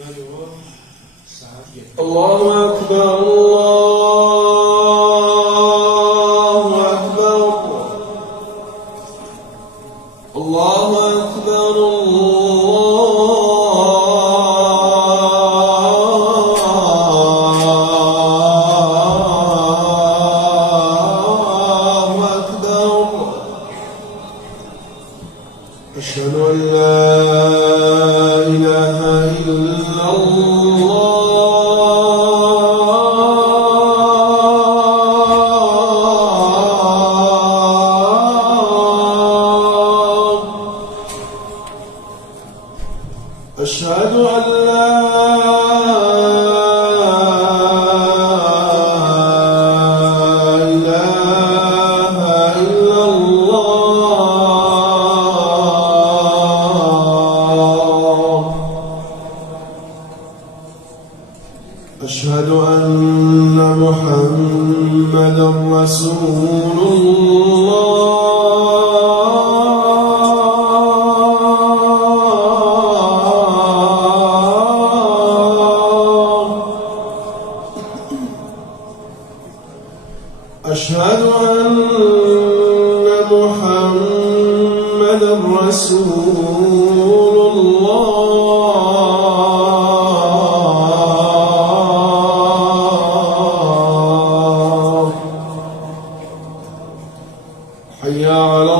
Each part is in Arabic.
الله أكبر الله أكبر الله أكبر الله أكبر أشهد أن لا إله إلا الله أشهد أن لا إله إلا الله أشهد أن محمدا رسول الله أشهد أن محمدا رسول الله حي على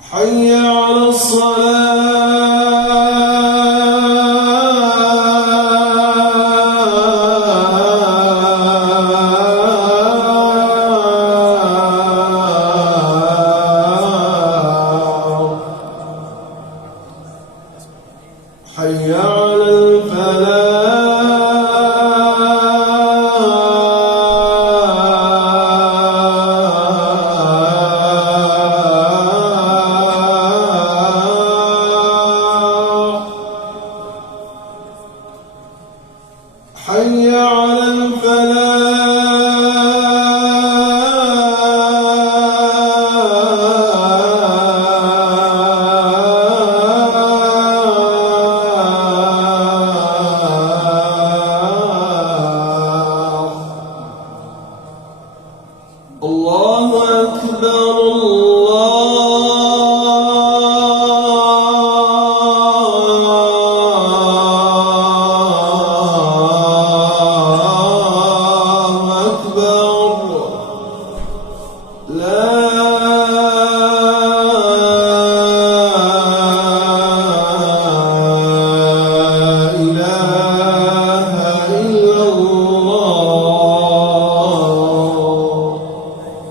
حي على الصلاة حي على الفلاح حي